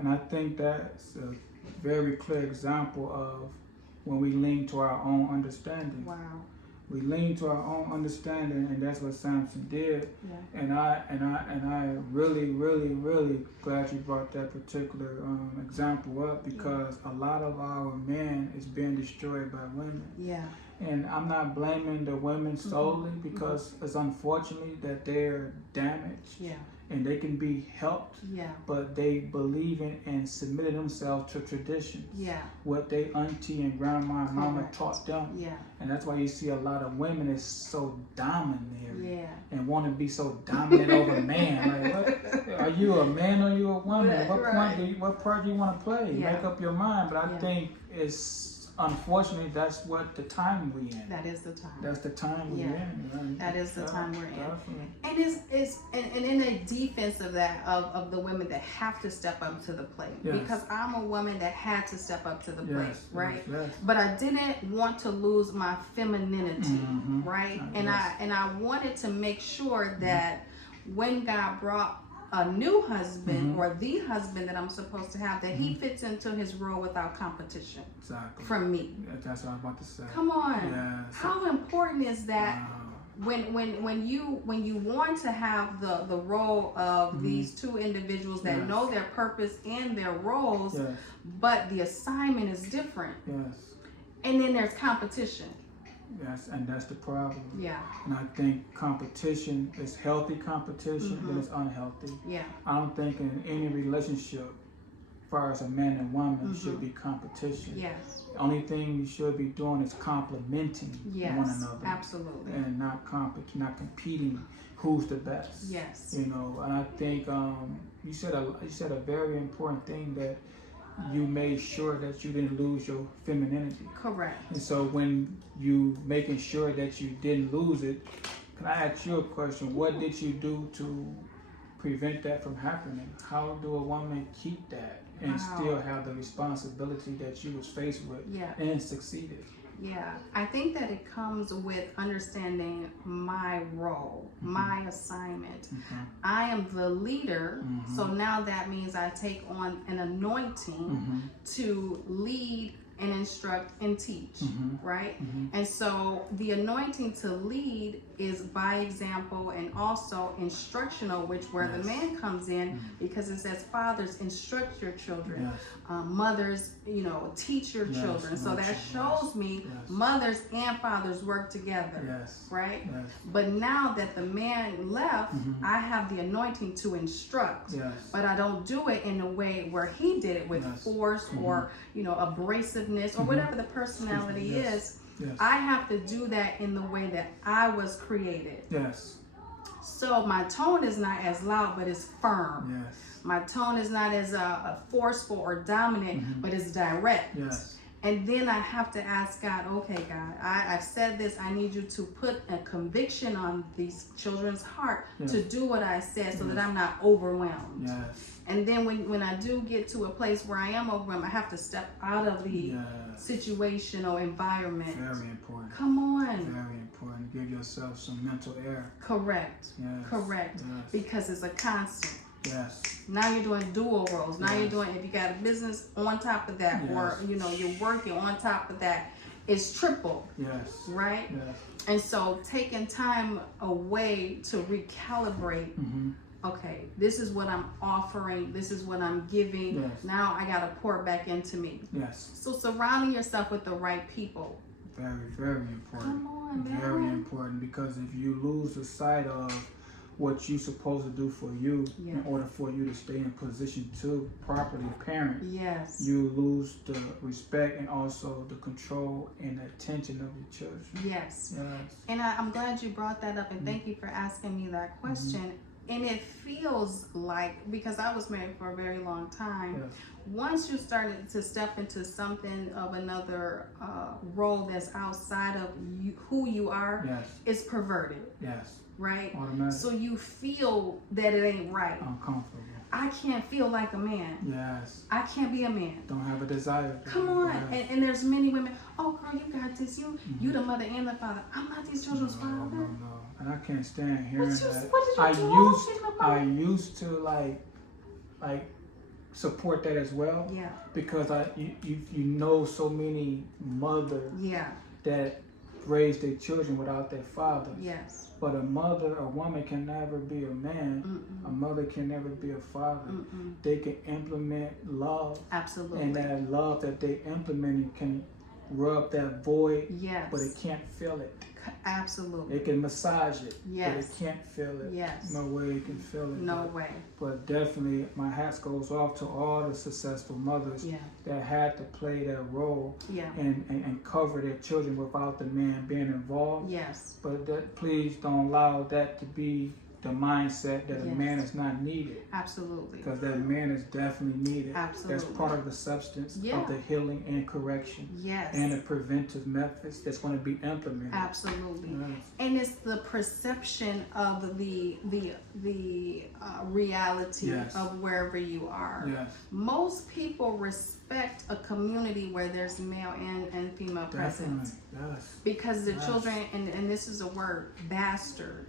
And I think that's a very clear example of when we lean to our own understanding. Wow. We lean to our own understanding, and that's what Samson did. Yeah. And I really glad you brought that particular example up, because a lot of our men is being destroyed by women. Yeah. And I'm not blaming the women solely, because it's unfortunately that they're damaged. Yeah. And they can be helped, Yeah. but they believe in and submitted themselves to traditions. Yeah. What they auntie and grandma and mama Correct. taught them. Yeah. And that's why you see a lot of women is so domineering. Yeah. And want to be so dominant over a man. Like, what? Are you a man or are you a woman? What part do you want to play? Yeah. Make up your mind. But I Yeah. think it's, unfortunately, that's what the time we in. That is the time. That's the time we're in. Right? That is the time we're in. Definitely. And it's in a defense of that of the women that have to step up to the plate. Yes. Because I'm a woman that had to step up to the plate, Yes, right? yes. But I didn't want to lose my femininity, Mhm. right? Yes. And I wanted to make sure that when God brought a new husband or the husband that I'm supposed to have, that he fits into his role without competition Exactly. from me. That's what I was about to say. Come on. Yes. How important is that? Wow. When you want to have the role of these two individuals that Yes. know their purpose and their roles, Yes. but the assignment is different, Yes. and then there's competition. Yes, and that's the problem. Yeah. And I think competition is healthy competition, then it's unhealthy. Yeah. I don't think in any relationship, as far as a man and woman, should be competition. Yes. The only thing you should be doing is complementing Yes. one another. Absolutely. And not competing who's the best. Yes. You know, and I think you said a very important thing, that you made sure that you didn't lose your femininity. Correct. And so when you making sure that you didn't lose it, can I ask you a question? What did you do to prevent that from happening? How do a woman keep that and still have the responsibility that you was faced with and succeeded? Yeah, I think that it comes with understanding my role, my assignment. I am the leader, so now that means I take on an anointing to lead and instruct and teach, right? And so the anointing to lead is by example and also instructional, which where the man comes in, because it says fathers instruct your children, mothers, teach your children. So that shows me mothers and fathers work together, right? But now that the man left, I have the anointing to instruct, but I don't do it in a way where he did it with force or abrasiveness or whatever the personality is. I have to do that in the way that I was created. So my tone is not as loud, but it's firm. My tone is not as forceful or dominant, but it's direct. And then I have to ask God, okay, God, I've said this. I need you to put a conviction on these children's heart to do what I said, so that I'm not overwhelmed. And then when I do get to a place where I am overwhelmed, I have to step out of the situational environment. Very important. Come on. Very important. Give yourself some mental air. Correct. Correct. Because it's a constant. Now you're doing dual roles. Now you're doing, if you got a business on top of that, or you're working on top of that, it's triple. Right? And so taking time away to recalibrate. Okay, this is what I'm offering. This is what I'm giving. Now I got to pour back into me. So surrounding yourself with the right people. Very, very important. Come on, man. Very important, because if you lose the sight of what you're supposed to do for you in order for you to stay in position to properly parent, you lose the respect and also the control and the attention of your children. And I'm glad you brought that up, and thank you for asking me that question. And it feels like, because I was married for a very long time, once you started to step into something of another role that's outside of who you are, it's perverted. Right? Automatic. So you feel that it ain't right. Uncomfortable. I can't feel like a man. I can't be a man. Don't have a desire. Come on. And there's many women, oh girl, you got this. You the mother and the father. I'm not these children's father. No. And I can't stand hearing that. What did you do? I used to like support that as well, Yeah. because you know so many mothers Yeah. that raise their children without their father. Yes. But a woman can never be a man. Mm-mm. A mother can never be a father. Mm-mm. They can implement love, Absolutely. and that love that they implementing can rub that void, Yes. but it can't feel it. Absolutely. It can massage it, but Yes. it can't feel it. Yes. No way it can feel it. No way. But definitely, my hat goes off to all the successful mothers Yeah. that had to play that role Yeah. and cover their children without the man being involved. Yes. But please don't allow that to be the mindset that a Yes. man is not needed, Absolutely. because that man is definitely needed. Absolutely. That's part of the substance Yeah. of the healing and correction Yes. and the preventive methods that's going to be implemented. Absolutely. Yes. And it's the perception of the reality Yes. of wherever you are. Yes, Most people respect a community where there's male and female definitely. presence Yes. because the Yes. children, and this is a word, bastard.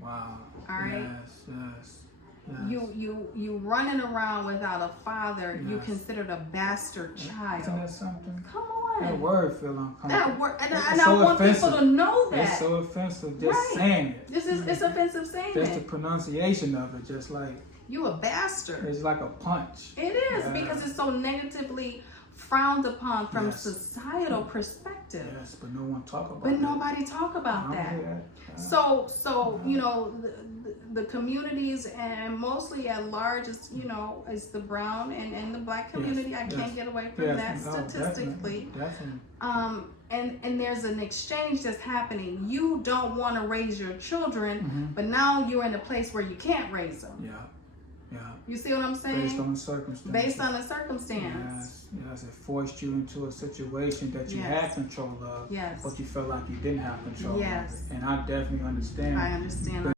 Wow. All right. Yes, yes, yes. You running around without a father, you Yes. considered a bastard child. Isn't that something? Come That on. word feel uncomfortable. That word, and It's I so want people offensive. to know that. It's so offensive just Right. saying it. It's offensive saying Just the it. pronunciation of it, just like You a bastard. it's like a punch. It is Yeah. because it's so negatively frowned upon from Yes. societal perspective. Yes, but no one talk about But it. nobody talk I about don't that. hear that. So you know the communities and mostly at large is is the brown and the black community. I yes. can't get away from that no, statistically. Definitely. And there's an exchange that's happening. You don't want to raise your children, Mhm. but now you're in a place where you can't raise them. Yeah, yeah. You see what I'm saying? Based on the circumstances. Based on the circumstance. Yes, yes. It forced you into a situation that you Yes. had control of, Yes. but you felt like you didn't have control Yes. of it. And I definitely understand. I understand.